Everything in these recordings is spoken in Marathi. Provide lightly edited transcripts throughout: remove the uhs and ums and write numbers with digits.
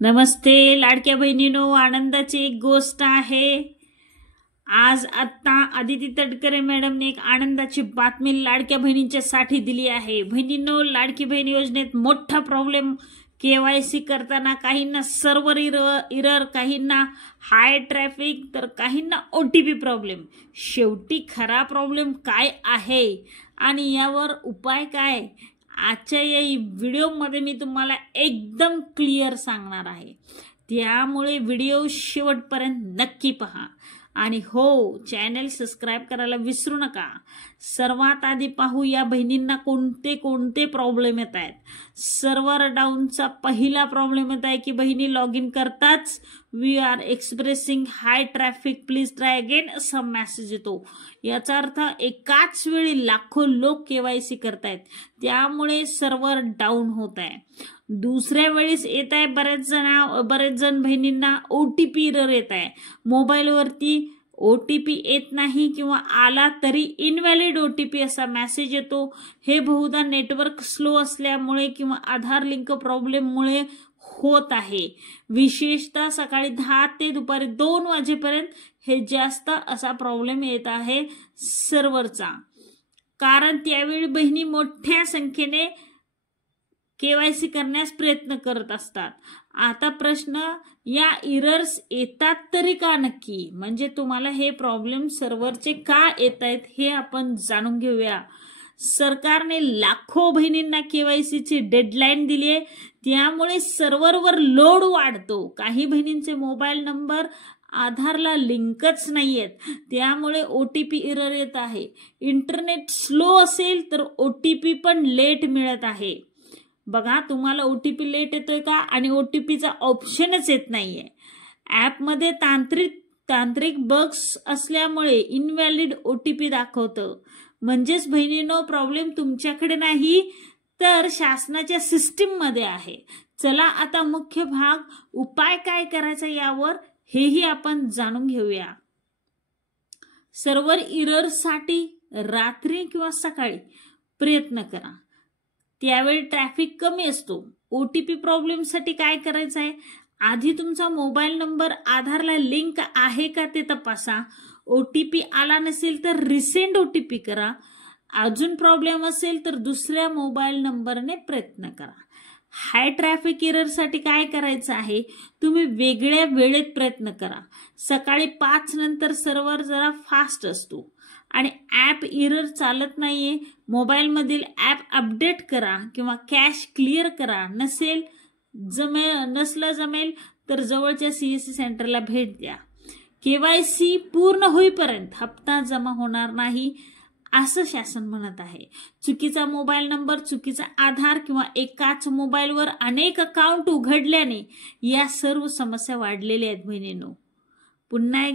नमस्ते लाडक्या बहिणींनो, आनंदाची एक गोष्ट आहे। आज आता आदिती तटकरे मॅडमने एक आनंदाची बातमी लाडक्या बहिणींच्यासाठी दिली आहे। बहिणींनो, लाडकी बहीण योजनेत मोठा प्रॉब्लेम केवायसी करताना काहींना सर्व्हर एरर, काहींना हाय ट्रॅफिक, तर काहींना ओटीपी प्रॉब्लेम। शेवटी खरा प्रॉब्लेम काय आहे आणि यावर उपाय काय, आजच्या या व्हिडिओमध्ये मी तुम्हाला एकदम क्लिअर सांगणार आहे। त्यामुळे व्हिडिओ शेवटपर्यंत नक्की पहा आणि हो, चॅनल सबस्क्राइब करायला विसरू नका। सर्वात आधी पाहू या बहिणींना कोणते कोणते प्रॉब्लेम येत आहेत। सर्व्हर डाऊनचा पहिला प्रॉब्लेम येत आहे की बहिणी लॉग इन करताच we are expressing high traffic, please try again असा मेसेज येतो। याचा अर्थ एकाच वेळी लाखो लोक केवायसी करतायत, त्यामुळे सर्व्हर डाऊन होत आहे। दुसऱ्या वेळेस येत आहे बरेच जण बहिणींना ओटीपी एरर येत आहे। मोबाईलवरती ओटीपी येत नाही किंवा आला तरी इनव्हॅलिड ओटीपी असा मेसेज येतो। हे बहुधा नेटवर्क स्लो असल्यामुळे किंवा आधार लिंक प्रॉब्लेममुळे होत आहे। विशेषतः सकाळी 10 ते दुपारी 2 वाजेपर्यंत हे जास्त असा प्रॉब्लेम येत आहे सर्व्हरचा, कारण त्यावेळी बहिणी मोठ्या संख्येने केवायसी करण्यास प्रयत्न करत असतात। आता प्रश्न, या एरर्स येतात तरी का नक्की, म्हणजे तुम्हाला हे प्रॉब्लेम सर्व्हरचे का येत आहेत हे आपण जाणून घेऊया। सरकारने लाखो बहिणींना केवायसीची डेडलाईन दिली आहे, त्यामुळे सर्व्हरवर लोड वाढतो। काही बहिणींचे मोबाईल नंबर आधारला लिंकच नाहीयेत, त्यामुळे ओटीपी एरर येत आहे। इंटरनेट स्लो असेल तर ओटीपी पण लेट मिळत आहे। बघा, तुम्हाला ओटीपी लेट येतोय का, आणि ओटीपीचा ऑप्शनच येत नाहीये। ऍपमध्ये तांत्रिक बग्स असल्यामुळे इनव्हॅलिड ओटीपी दाखवतं। म्हणजेच बहिणींनो, प्रॉब्लेम तुमच्याकडे नाही तर शासनाच्या सिस्टीम मध्ये आहे। चला आता मुख्य भाग, उपाय काय करायचा यावर हेही आपण जाणून घेऊया। सर्व्हर एररसाठी रात्री किंवा सकाळी प्रयत्न करा, त्यावेळी ट्रॅफिक कमी असतो। ओटीपी प्रॉब्लेमसाठी काय करायचं आहे, आधी तुमचा मोबाईल नंबर आधारला लिंक आहे का ते तपासा। ओटीपी आला नसेल तर रिसेंड ओटीपी करा। अजून प्रॉब्लेम असेल तर दुसऱ्या मोबाईल नंबरने प्रयत्न करा। हाय ट्रॅफिक एररसाठी काय करायचं आहे, तुम्ही वेगळ्या वेळेत प्रयत्न करा। सकाळी 5 नंतर सर्व्हर जरा फास्ट असतो आणि ऍप एरर चालत नाहीये, मोबाईल मधील ऍप अपडेट करा किंवा कॅश क्लिअर करा। नसलं जमेल तर जवळच्या सीएससी सेंटरला भेट द्या। केवायसी पूर्ण होईपर्यंत हप्ता जमा होणार नाही असं शासन म्हणत आहे। चुकीचा मोबाईल नंबर, चुकीचा आधार किंवा एकाच मोबाईलवर अनेक अकाउंट उघडल्याने या सर्व समस्या वाढलेल्या आहेत। बहिणींनो, पुन्हा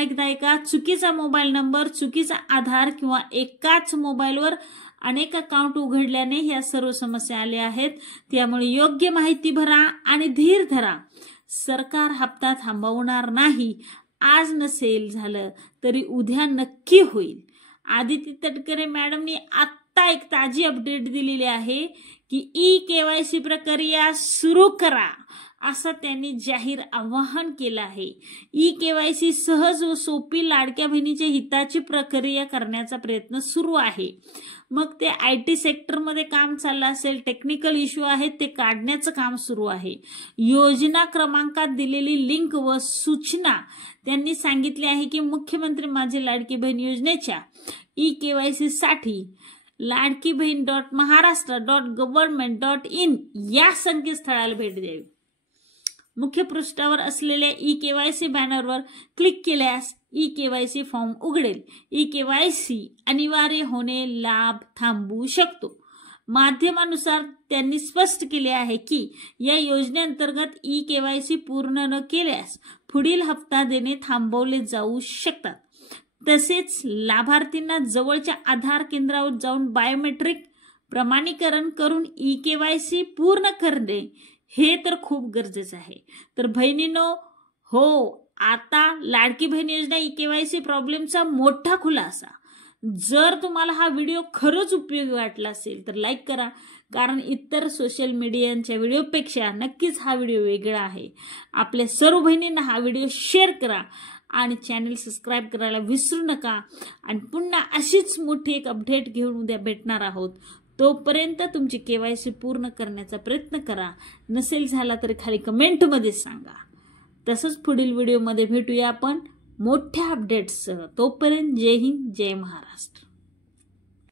एकदा ऐका, चुकीचा मोबाईल नंबर, चुकीचा आधार किंवा एकाच मोबाईलवर अनेक अकाउंट उघडल्याने ह्या सर्व समस्या आल्या आहेत। त्यामुळे योग्य माहिती भरा आणि धीर धरा। सरकार हप्ता थांबवणार नाही। आज नसेल झालं तरी उद्या नक्की होईल। आदिती तटकरे मॅडमनी आत्ता एक ताजी अपडेट दिलेली आहे की ई केवायसी प्रक्रिया सुरू करा, असं त्यांनी जाहीर आवाहन केलं आहे। ई केवायसी सहज व सोपी लाडक्या बहिणीच्या हिताची प्रक्रिया करण्याचा प्रयत्न सुरू आहे। मग ते आयटी सेक्टरमध्ये काम चाललं असेल, टेक्निकल इश्यू आहेत ते काढण्याचं काम सुरू आहे। योजना क्रमांकात दिलेली लिंक व सूचना त्यांनी सांगितली आहे की मुख्यमंत्री माझी लाडकी बहीण योजनेच्या ई केवायसी साठी ladkibhin.maharashtra.government.in या संकेतस्थळाला भेट द्यावी। मुख्य पृष्ठावर असलेल्या ई केवायसी बॅनरवर क्लिक केल्यास ई केवायसी फॉर्म उघडेल। ई केवायसी अनिवार्य होणे लाभ थांबवू शकतो। माध्यमानुसार त्यांनी स्पष्ट केले आहे की या योजनेअंतर्गत ई केवायसी पूर्ण न केल्यास पुढील हप्ता देणे थांबवले जाऊ शकतात। तसेच लाभार्थींना जवळच्या आधार केंद्रावर जाऊन बायोमेट्रिक प्रमाणीकरण करून ई केवायसी पूर्ण करणे हे तर खूप गरजेचं आहे। तर बहिणींनो, हो, आता लाडकी बहीण योजना ई केवायसी प्रॉब्लेमचा मोठा खुलासा। जर तुम्हाला हा व्हिडिओ खरंच उपयोगी वाटला असेल तर लाईक करा, कारण इतर सोशल मीडियाच्या व्हिडिओपेक्षा नक्कीच हा व्हिडिओ वेगळा आहे. आपल्या सर्व बहिणींना हा व्हिडिओ शेअर करा आणि चॅनल सबस्क्राईब करायला विसरू नका. आणि पुन्हा अशीच मोठी एक अपडेट घेऊन उद्या भेटणार आहोत. तोपर्यंत तुमची KYC पूर्ण करण्याचा प्रयत्न करा. नसेल झाला तर खाली कमेंटमध्ये सांगा. तसंच पुढील व्हिडिओमध्ये भेटूया आपण मोठ्या अपडेट्ससह. तोपर्यंत जय हिंद, जय महाराष्ट्र.